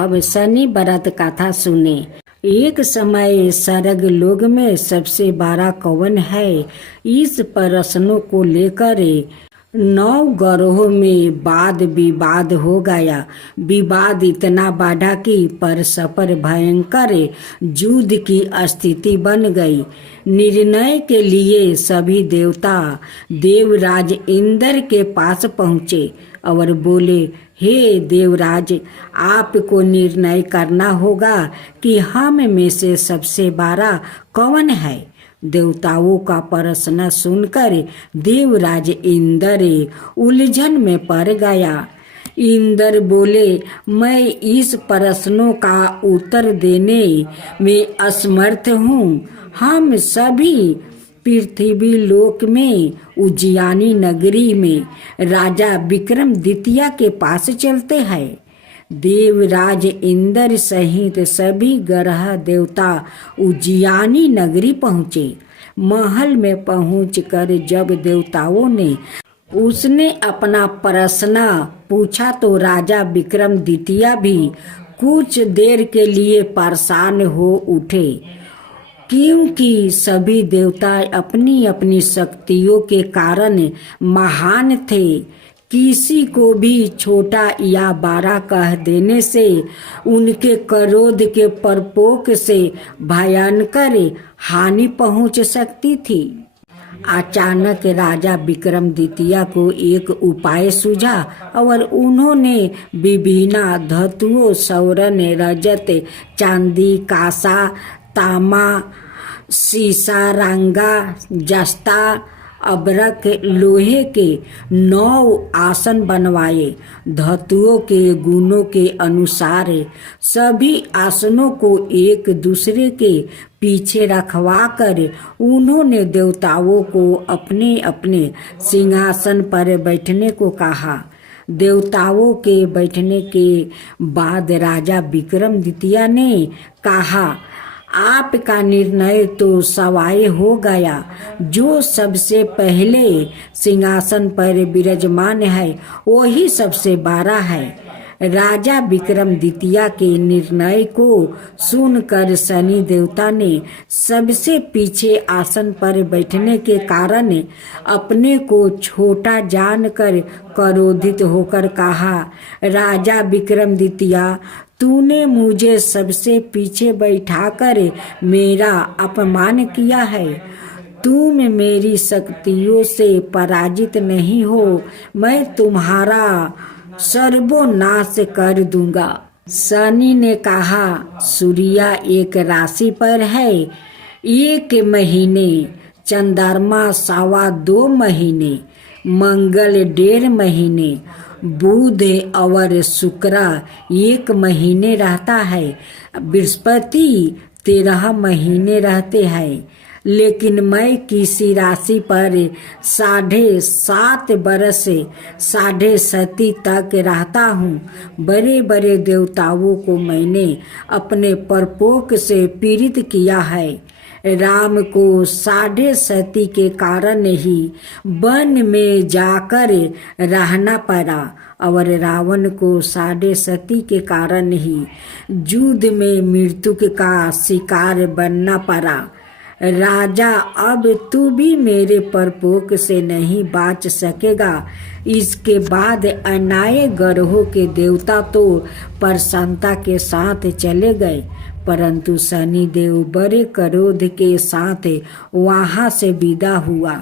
अब शनि व्रत कथा सुने। एक समय स्वर्ग लोक में सबसे बड़ा कौन है, इस प्रश्नों को लेकर 9 ग्रहों में वाद विवाद हो गया। विवाद इतना बढ़ा कि परस्पर भयंकर युद्ध की स्थिति बन गई। निर्णय के लिए सभी देवता देवराज इंद्र के पास पहुँचे और बोले, हे देवराज, आपको निर्णय करना होगा कि हम में से सबसे बड़ा कौन है। देवताओं का प्रश्न सुनकर देवराज इंद्र उलझन में पड़ गया। इंद्र बोले, मैं इस प्रश्नों का उत्तर देने में असमर्थ हूँ। हम सभी पृथ्वी लोक में उज्जैनी नगरी में राजा विक्रमादित्य के पास चलते हैं। देवराज इंद्र सहित सभी ग्रह देवता उज्जैनी नगरी पहुँचे। महल में पहुंचकर जब देवताओं ने उसने अपना प्रश्न पूछा तो राजा विक्रमादित्य भी कुछ देर के लिए परेशान हो उठे, क्योंकि सभी देवता अपनी अपनी शक्तियों के कारण महान थे। किसी को भी छोटा या बड़ा कह देने से उनके क्रोध के प्रकोप से भयंकर हानि पहुंच सकती थी। अचानक राजा विक्रमादित्य को एक उपाय सूझा और उन्होंने विभिन्न धातुओं स्वर्ण, रजत, चांदी, कांसा, तांबा, सीसा, रंगा, जस्ता, अबरक, लोहे के 9 आसन बनवाए। धातुओं के गुणों के अनुसार सभी आसनों को एक दूसरे के पीछे रखवा कर उन्होंने देवताओं को अपने अपने सिंहासन पर बैठने को कहा। देवताओं के बैठने के बाद राजा विक्रमादित्य ने कहा, आपका निर्णय तो सवाय हो गया। जो सबसे पहले सिंहासन पर विराजमान है वही सबसे बड़ा है। राजा विक्रमादित्य के निर्णय को सुनकर शनि देवता ने सबसे पीछे आसन पर बैठने के कारण अपने को छोटा जानकर क्रोधित होकर कहा, राजा विक्रमादित्य, तूने मुझे सबसे पीछे बैठाकर मेरा अपमान किया है। तुम मेरी शक्तियों से पराजित नहीं हो। मैं तुम्हारा सर्वनाश कर दूंगा। शनि ने कहा, सूर्य एक राशि पर है 1 महीने, चंद्रमा 2.25 महीने, मंगल 1.5 महीने, बुध और शुक्र 1 महीने रहता है, बृहस्पति 13 महीने रहते हैं। लेकिन मैं किसी राशि पर 7.5 बरस 7.5 तक रहता हूँ। बड़े बड़े देवताओं को मैंने अपने प्रकोप से पीड़ित किया है। राम को 7.5 के कारण ही वन में जाकर रहना पड़ा और रावण को 7.5 के कारण ही युद्ध में मृत्यु का शिकार बनना पड़ा। राजा, अब तू भी मेरे प्रकोप से नहीं बच सकेगा। इसके बाद अन्य ग्रहों के देवता तो प्रसन्नता के साथ चले गए, परंतु शनि देव बड़े क्रोध के साथ वहां से विदा हुआ।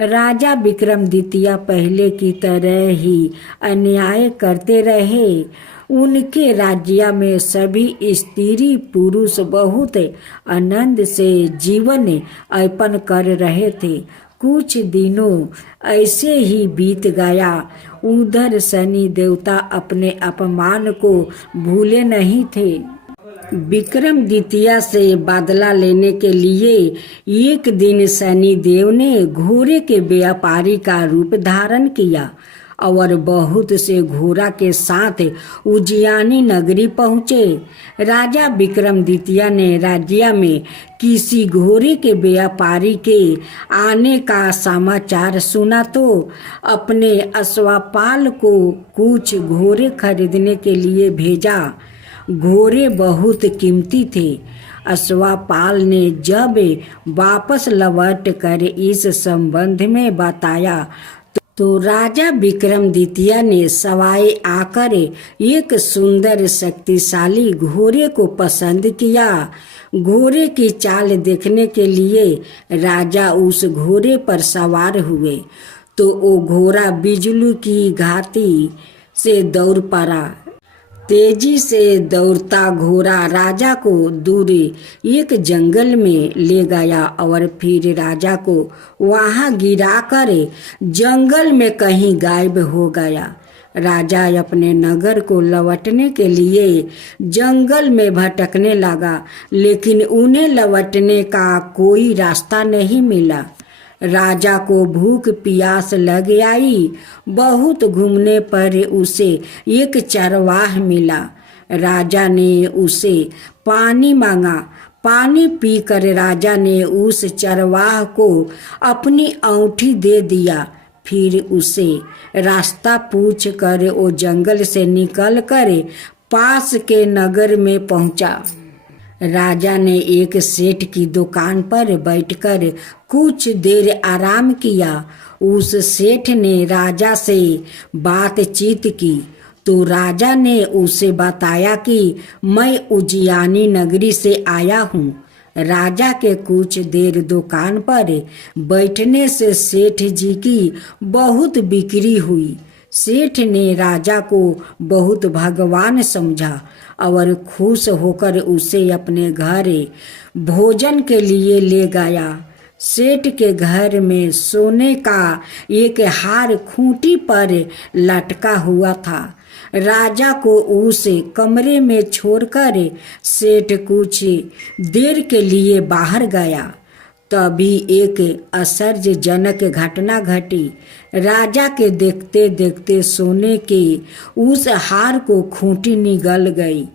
राजा विक्रमादित्य पहले की तरह ही अन्याय करते रहे। उनके राज्य में सभी स्त्री पुरुष बहुत आनंद से जीवन यापन कर रहे थे। कुछ दिनों ऐसे ही बीत गया। उधर शनि देवता अपने अपमान को भूले नहीं थे। विक्रमादित्य से बदला लेने के लिए एक दिन शनि देव ने घोड़े के व्यापारी का रूप धारण किया और बहुत से घोड़ा के साथ उज्जैनी नगरी पहुँचे। राजा विक्रमादित्य ने राज्य में किसी घोड़े के व्यापारी के आने का समाचार सुना तो अपने अश्वपाल को कुछ घोड़े खरीदने के लिए भेजा। घोड़े बहुत कीमती थे। अश्वपाल ने जब वापस लौट कर इस संबंध में बताया तो राजा विक्रमादित्य ने सवाए आकर एक सुंदर शक्तिशाली घोड़े को पसंद किया। घोड़े की चाल देखने के लिए राजा उस घोड़े पर सवार हुए तो वो घोड़ा बिजली की घाती से दौड़ पड़ा। तेजी से दौड़ता घोड़ा राजा को दूर एक जंगल में ले गया और फिर राजा को वहां गिराकर जंगल में कहीं गायब हो गया। राजा अपने नगर को लौटने के लिए जंगल में भटकने लगा, लेकिन उन्हें लौटने का कोई रास्ता नहीं मिला। राजा को भूख प्यास लग आई। बहुत घूमने पर उसे एक चरवाह मिला। राजा ने उसे पानी मांगा। पानी पीकर राजा ने उस चरवाह को अपनी औंठी दे दिया। फिर उसे रास्ता पूछ कर वो जंगल से निकल कर पास के नगर में पहुंचा। राजा ने एक सेठ की दुकान पर बैठकर कुछ देर आराम किया। उस सेठ ने राजा से बातचीत की तो राजा ने उसे बताया कि मैं उज्जैनी नगरी से आया हूँ। राजा के कुछ देर दुकान पर बैठने से सेठ जी की बहुत बिक्री हुई। सेठ ने राजा को बहुत भगवान समझा और खुश होकर उसे अपने घर भोजन के लिए ले गया। सेठ के घर में सोने का एक हार खूंटी पर लटका हुआ था। राजा को उस कमरे में छोड़कर सेठ कुछ देर के लिए बाहर गया। तभी एक आश्चर्यजनक घटना घटी। राजा के देखते देखते सोने के उस हार को खूंटी निगल गई।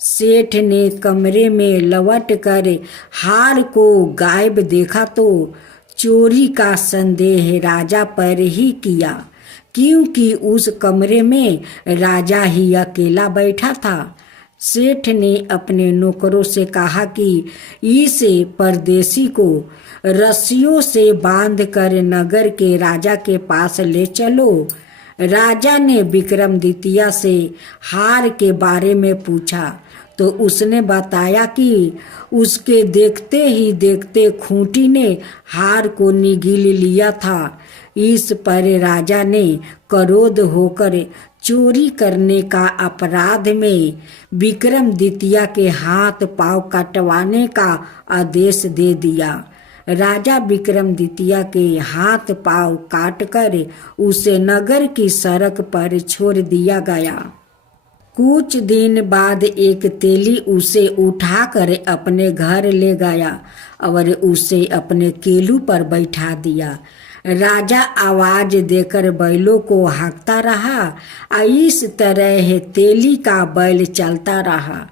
सेठ ने कमरे में लौट कर हार को गायब देखा तो चोरी का संदेह राजा पर ही किया, क्योंकि उस कमरे में राजा ही अकेला बैठा था। सेठ ने अपने नौकरों से कहा कि इस परदेसी को रस्सियों से बांधकर नगर के राजा के पास ले चलो। राजा ने विक्रमादित्य से हार के बारे में पूछा तो उसने बताया कि उसके देखते ही देखते खूंटी ने हार को निगल लिया था। इस पर राजा ने क्रोध होकर चोरी करने का अपराध में विक्रमादित्य के हाथ पांव कटवाने का आदेश दे दिया। राजा विक्रमादित्य के हाथ पांव काटकर उसे नगर की सड़क पर छोड़ दिया गया। कुछ दिन बाद एक तेली उसे उठाकर अपने घर ले गया और उसे अपने केलू पर बैठा दिया। राजा आवाज देकर बैलों को हाँकता रहा। इस तरह तेली का बैल चलता रहा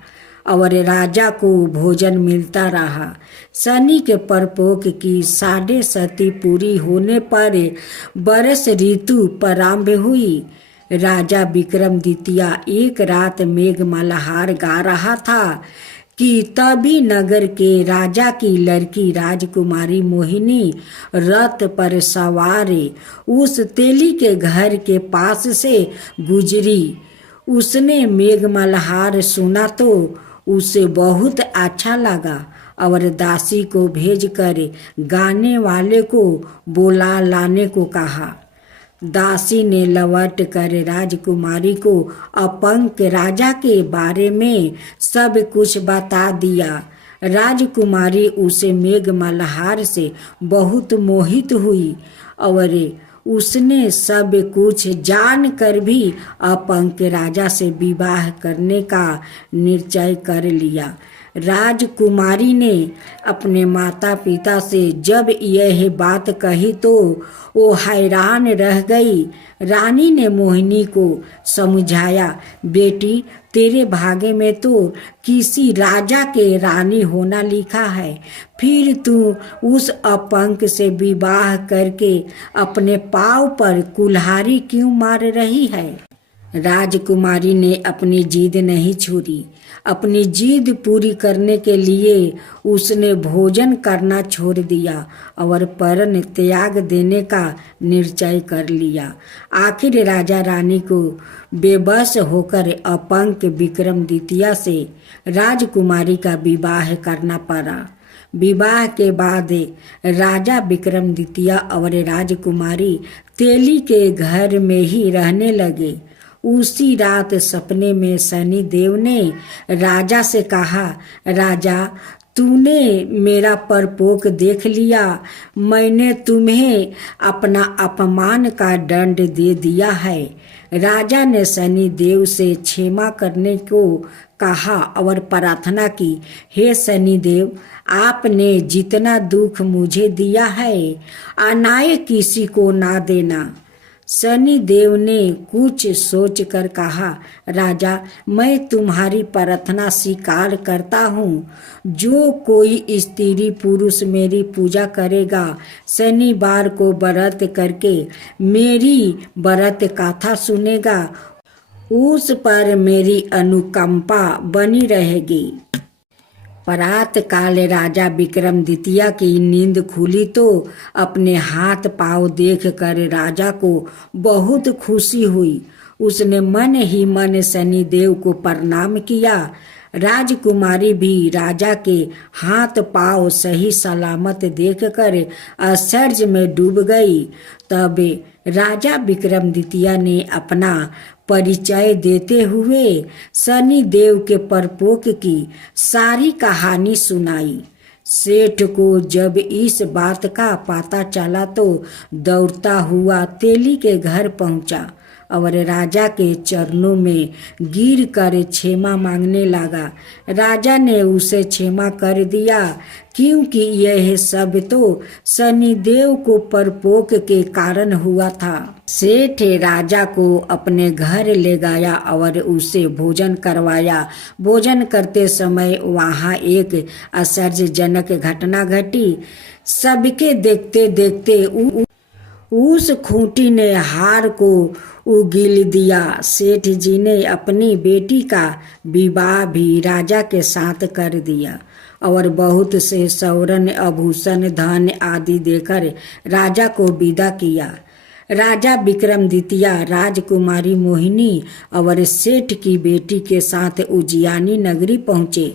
और राजा को भोजन मिलता रहा। शनि के प्रकोप की 7.5 पूरी होने पर बरस ऋतु प्रारंभ हुई। राजा विक्रमादित्य एक रात मेघ मल्हार गा रहा था कि तभी नगर के राजा की लड़की राजकुमारी मोहिनी रथ पर सवार उस तेली के घर के पास से गुजरी। उसने मेघ मल्हार सुना तो उसे बहुत अच्छा लगा और दासी को भेजकर गाने वाले को बुला लाने को कहा। दासी ने लौट कर राजकुमारी को अपंग राजा के बारे में सब कुछ बता दिया। राजकुमारी उसे मेघ मल्हार से बहुत मोहित हुई और उसने सब कुछ जानकर भी अपंग राजा से विवाह करने का निश्चय कर लिया। राजकुमारी ने अपने माता पिता से जब यह बात कही तो वो हैरान रह गई। रानी ने मोहिनी को समझाया, बेटी तेरे भाग्य में तो किसी राजा के रानी होना लिखा है, फिर तू उस अपंग से विवाह करके अपने पाँव पर कुल्हाड़ी क्यों मार रही है। राजकुमारी ने अपनी जिद नहीं छोड़ी। अपनी जिद पूरी करने के लिए उसने भोजन करना छोड़ दिया और परण त्याग देने का निश्चय कर लिया। आखिर राजा रानी को बेबस होकर अपंक विक्रमादित्य से राजकुमारी का विवाह करना पड़ा। विवाह के बाद राजा विक्रमादित्य और राजकुमारी तेली के घर में ही रहने लगे। उसी रात सपने में शनि देव ने राजा से कहा, राजा, तूने मेरा परपोक देख लिया। मैंने तुम्हें अपना अपमान का दंड दे दिया है। राजा ने शनि देव से क्षमा करने को कहा और प्रार्थना की, हे शनि देव, आपने जितना दुख मुझे दिया है अनाय किसी को ना देना। शनि देव ने कुछ सोचकर कहा, राजा, मैं तुम्हारी प्रार्थना स्वीकार करता हूँ। जो कोई स्त्री पुरुष मेरी पूजा करेगा, शनिवार को व्रत करके मेरी व्रत कथा सुनेगा, उस पर मेरी अनुकंपा बनी रहेगी। प्रातः काल राजा विक्रमादित्य की नींद खुली तो अपने हाथ पांव देखकर राजा को बहुत खुशी हुई। उसने मन ही मन शनि देव को प्रणाम किया। राजकुमारी भी राजा के हाथ पांव सही सलामत देखकर आश्चर्य में डूब गई। तब राजा विक्रमादित्य ने अपना परिचय देते हुए शनि देव के परपोक की सारी कहानी सुनाई। सेठ को जब इस बात का पता चला तो दौड़ता हुआ तेली के घर पहुंचा और राजा के चरणों में गिर कर क्षमा मांगने लगा। राजा ने उसे क्षमा कर दिया, क्योंकि यह सब तो शनिदेव को परपोक के कारण हुआ था। सेठ राजा को अपने घर ले गया और उसे भोजन करवाया। भोजन करते समय वहाँ एक आश्चर्यजनक घटना घटी। सबके देखते देखते उस खूंटी ने हार को उगील दिया। सेठ जी ने अपनी बेटी का विवाह भी राजा के साथ कर दिया और बहुत से स्वर्ण आभूषण धन आदि देकर राजा को विदा किया। राजा विक्रमादित्य राजकुमारी मोहिनी और सेठ की बेटी के साथ उज्जैनी नगरी पहुँचे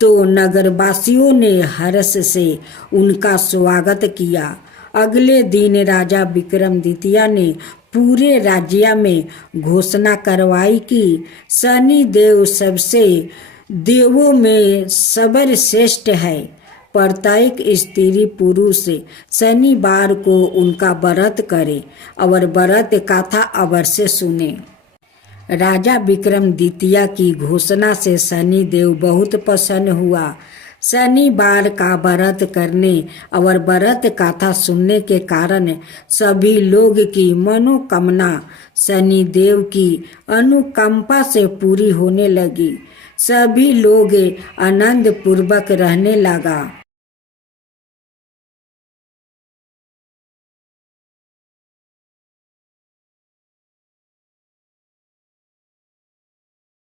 तो नगरवासियों ने हर्ष से उनका स्वागत किया। अगले दिन राजा विक्रमादित्य ने पूरे राज्य में घोषणा करवाई कि शनि देव सबसे देवों में सर्वश्रेष्ठ है। प्रत्येक स्त्री पुरुष शनिवार को उनका व्रत करे और व्रत कथा अवश्य सुने। राजा विक्रमादित्य की घोषणा से शनि देव बहुत प्रसन्न हुआ। शनिवार का व्रत करने और व्रत कथा सुनने के कारण सभी लोग की मनोकामना शनि देव की अनुकंपा से पूरी होने लगी। सभी लोग आनंद पूर्वक रहने लगा।